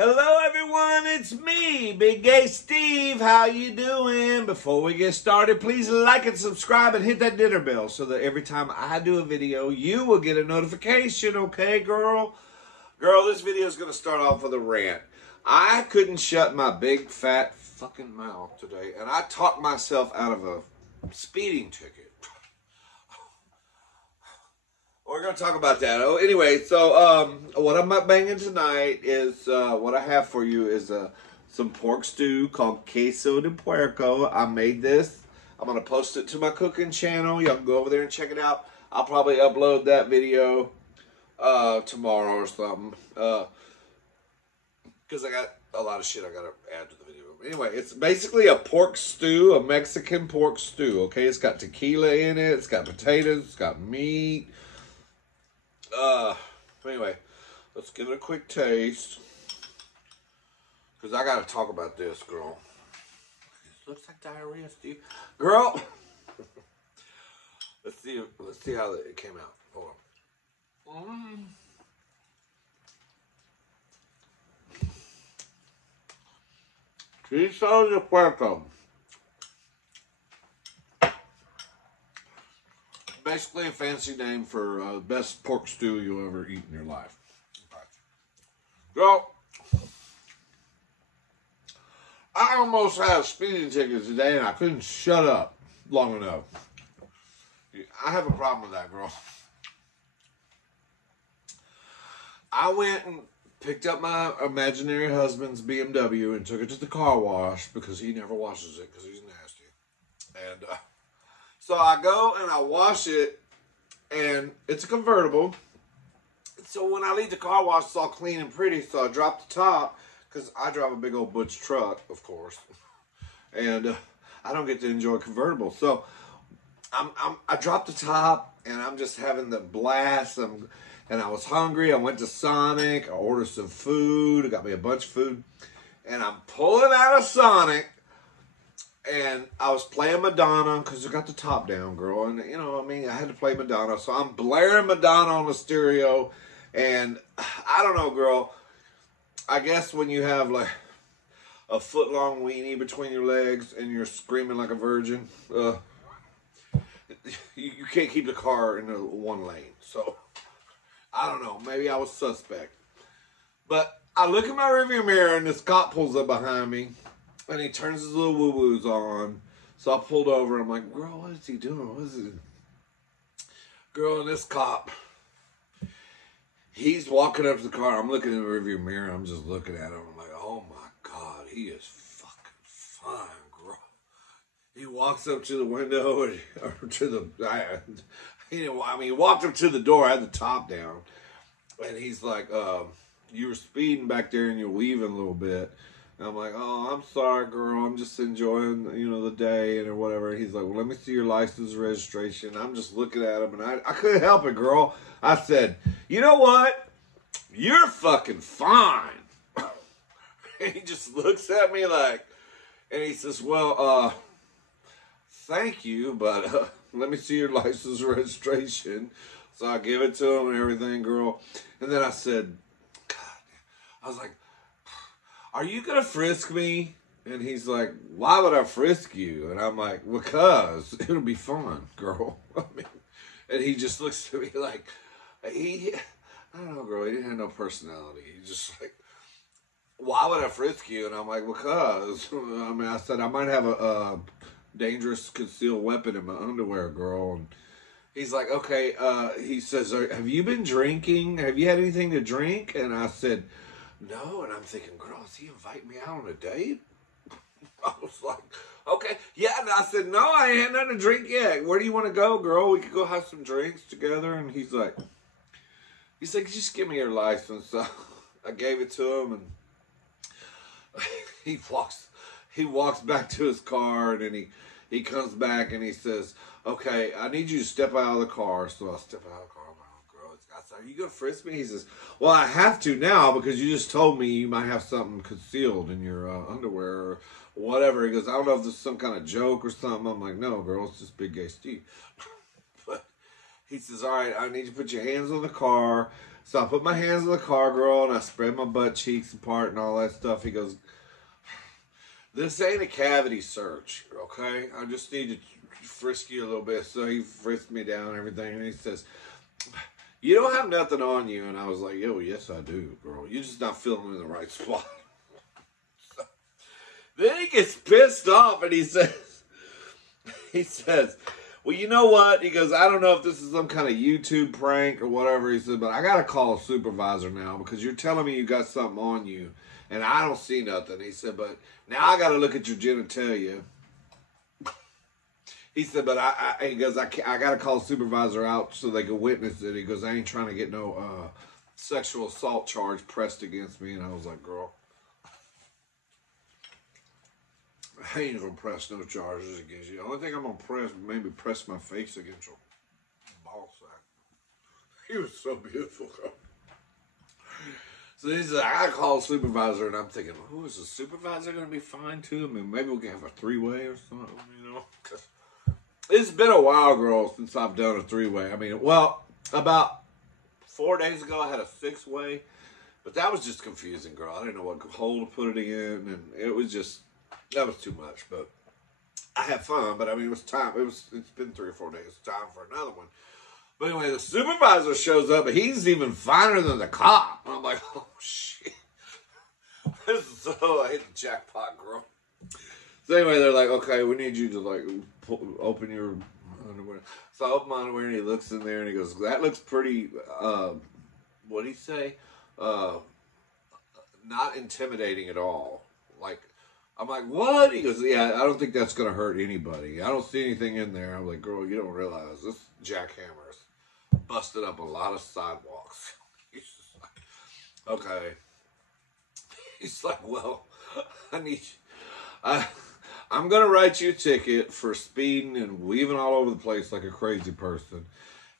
Hello everyone, it's me, Big Gay Steve. How you doing? Before we get started, please like and subscribe and hit that dinner bell so that every time I do a video, you will get a notification, okay, girl? Girl, this video is going to start off with a rant. I couldn't shut my big fat fucking mouth today, and I talked myself out of a speeding ticket. We're going to talk about that. Oh, anyway, so what I'm mukbanging tonight is, what I have for you is some pork stew called queso de puerco. I made this. I'm going to post it to my cooking channel. Y'all can go over there and check it out. I'll probably upload that video tomorrow or something. Because I got a lot of shit I got to add to the video. Anyway, it's basically a pork stew, a Mexican pork stew, okay? It's got tequila in it. It's got potatoes. It's got meat. Anyway, let's give it a quick taste. Because I got to talk about this, girl. It looks like diarrhea, Steve. Girl! Let's see how it came out. Hold on. Queso de puerco. Basically a fancy name for the best pork stew you'll ever eat in your life. So, I almost had a speeding ticket today and I couldn't shut up long enough. I have a problem with that, girl. I went and picked up my imaginary husband's BMW and took it to the car wash because he never washes it because he's nasty. And, so I go and I wash it, and it's a convertible. So when I leave the car wash, it's all clean and pretty. So I drop the top, because I drive a big old butch truck, of course. And I don't get to enjoy convertibles. So I dropped the top, and I'm just having the blast. And I was hungry. I went to Sonic. I ordered some food. I got me a bunch of food. And I'm pulling out of Sonic. And I was playing Madonna because I got the top down, girl. And, you know, I mean, I had to play Madonna. So I'm blaring Madonna on the stereo. And I don't know, girl. I guess when you have, like, a foot-long weenie between your legs and you're screaming like a virgin, you can't keep the car in one lane. So, I don't know. Maybe I was suspect. But I look in my rearview mirror and this cop pulls up behind me. And he turns his little woo-woos on. So I pulled over. I'm like, girl, what is he doing? What is it? Girl, and this cop, he's walking up to the car. I'm looking in the rearview mirror. I'm just looking at him. I'm like, oh, my God. He is fucking fine, girl. He walks up to the window. Or to the, he walked up to the door. I had the top down. And he's like, you were speeding back there and you're weaving a little bit. And I'm like, oh, I'm sorry, girl. I'm just enjoying, you know, the day and or whatever. And he's like, well, let me see your license registration. I'm just looking at him, and I couldn't help it, girl. I said, you know what? You're fucking fine. And he just looks at me like, and he says, well, thank you, but let me see your license registration. So I give it to him and everything, girl. And then I said, God, I was like, are you going to frisk me? And he's like, why would I frisk you? And I'm like, because it'll be fun, girl. I mean, and he just looks at me like, I don't know, girl, he didn't have no personality. He's just like, why would I frisk you? And I'm like, because, I mean, I said, I might have a dangerous concealed weapon in my underwear, girl. And he's like, okay, he says, have you been drinking? Have you had anything to drink? And I said, no. And I'm thinking, girl, is he inviting me out on a date? I was like, okay. Yeah, and I said, no, I ain't had nothing to drink yet. Where do you want to go, girl? We could go have some drinks together. And he's like, just give me your license. So I gave it to him, and he walks back to his car, and then he comes back and he says, okay, I need you to step out of the car. So I step out of the car. I said, are you going to frisk me? He says, well, I have to now because you just told me you might have something concealed in your underwear or whatever. He goes, I don't know if this is some kind of joke or something. I'm like, no, girl, it's just Big Gay Steve. But he says, all right, I need you to put your hands on the car. So I put my hands in the car, girl, and I spread my butt cheeks apart and all that stuff. He goes, this ain't a cavity search, okay? I just need to frisk you a little bit. So he frisked me down and everything, and he says, you don't have nothing on you. And I was like, yo, yes, I do, girl. You're just not feeling in the right spot. So, then he gets pissed off, and he says, well, you know what? He goes, I don't know if this is some kind of YouTube prank or whatever. He said, but I got to call a supervisor now because you're telling me you got something on you, and I don't see nothing. He said, but now I got to look at your genitalia. He said, but he goes, I got to call a supervisor out so they can witness it. He goes, I ain't trying to get no sexual assault charge pressed against me. And I was like, girl, I ain't gonna press no charges against you. The only thing I'm gonna press, maybe press my face against your ball sack. He was so beautiful, girl. So he said, I gotta call a supervisor, and I'm thinking, who is the supervisor gonna be fine too? I mean, maybe we can have a three-way or something, you know? Cause it's been a while, girl, since I've done a three-way. I mean, well, about 4 days ago, I had a six-way, but that was just confusing, girl. I didn't know what hole to put it in, and it was just, that was too much. But I had fun. But I mean, it was time. It's been 3 or 4 days. It's time for another one. But anyway, the supervisor shows up, and he's even finer than the cop. And I'm like, oh shit, this is so, I hit the jackpot, girl. So anyway, they're like, okay, we need you to like open your underwear. So I open my underwear, and he looks in there, and he goes, that looks pretty. What'd he say? Not intimidating at all. Like. I'm like, what? He goes, yeah, I don't think that's going to hurt anybody. I don't see anything in there. I'm like, girl, you don't realize this jackhammer's busted up a lot of sidewalks. He's just like, okay. He's like, well, I'm going to write you a ticket for speeding and weaving all over the place like a crazy person.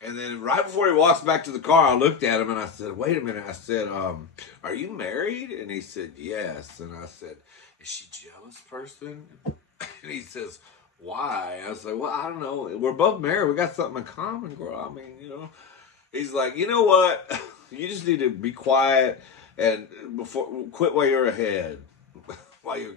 And then right before he walks back to the car, I looked at him and I said, wait a minute. I said, are you married? And he said, yes. And I said, is she a jealous person? And he says, why? I was like, well, I don't know. We're both married. We got something in common, girl. I mean, you know. He's like, you know what? You just need to be quiet and quit while you're ahead. While you're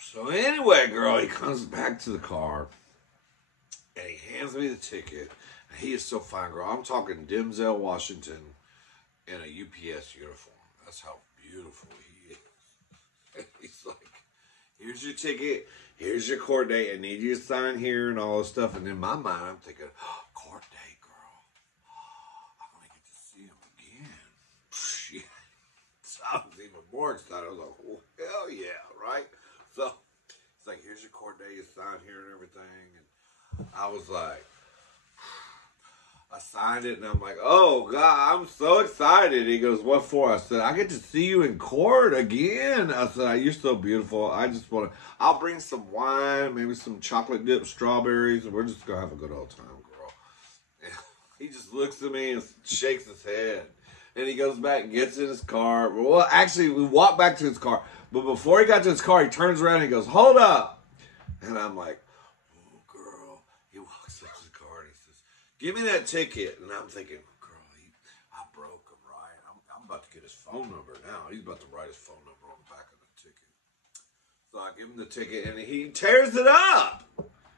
So anyway, girl, he comes back to the car and he hands me the ticket. And he is so fine, girl. I'm talking Denzel Washington in a UPS uniform. That's how beautiful he is. And he's like, here's your ticket. Here's your court date. I need you to sign here and all this stuff. And in my mind, I'm thinking, oh, court date, girl. Oh, I'm going to get to see him again. Shit. So I was even more excited. I was like, oh, hell yeah, right? So it's like, here's your court date. You sign here and everything. And I was like, I signed it, and I'm like, oh, God, I'm so excited. He goes, what for? I said, I get to see you in court again. I said, you're so beautiful. I just want to, I'll bring some wine, maybe some chocolate dipped strawberries, and we're just going to have a good old time, girl. And he just looks at me and shakes his head. And he goes back and gets in his car. Well, actually, we walked back to his car. But before he got to his car, he turns around and he goes, hold up. And I'm like, give me that ticket. And I'm thinking, girl, I broke him, right? I'm about to get his phone number now. He's about to write his phone number on the back of the ticket. So I give him the ticket, and he tears it up.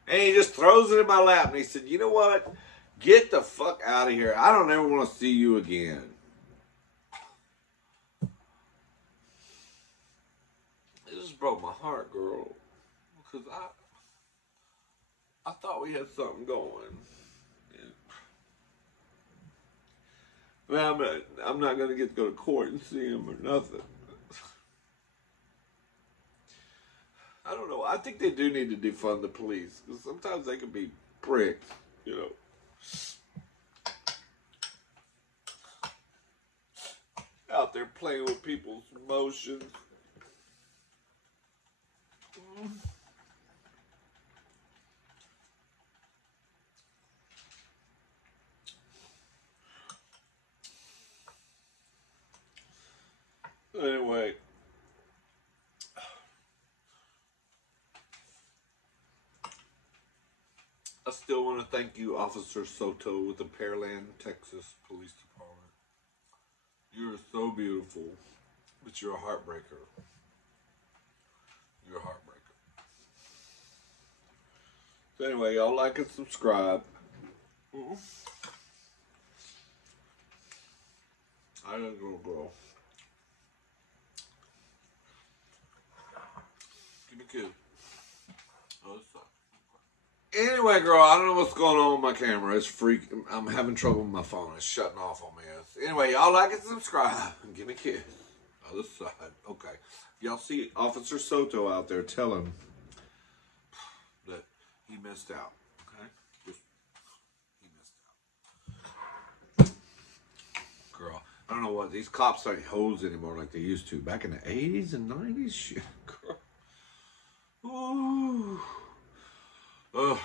And he just throws it in my lap. And he said, you know what? Get the fuck out of here. I don't ever want to see you again. It just broke my heart, girl. Because I thought we had something going. Well, I'm not going to get to go to court and see him or nothing. I don't know. I think they do need to defund the police. Because sometimes they can be pricks, you know. Out there playing with people's emotions. Anyway, I still want want to thank you, Officer Soto with the Pearland, Texas Police Department. You're so beautiful, but you're a heartbreaker. You're a heartbreaker. So anyway, y'all like and subscribe. I didn't go grow. Give me a kiss. Oh, this sucks. Anyway, girl, I don't know what's going on with my camera. It's freaking. I'm having trouble with my phone. It's shutting off on me. Anyway, y'all like and subscribe. And give me a kiss. Other side. Okay. Y'all see Officer Soto out there, tell him that he missed out. Okay? Just, he missed out. Girl, I don't know what. These cops aren't hoes anymore like they used to. Back in the 80s and 90s? Shit, girl. Ooh. Ugh.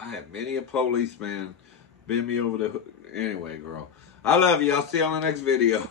I had many a policeman bend me over the hood. Anyway, girl. I love you. I'll see you on the next video.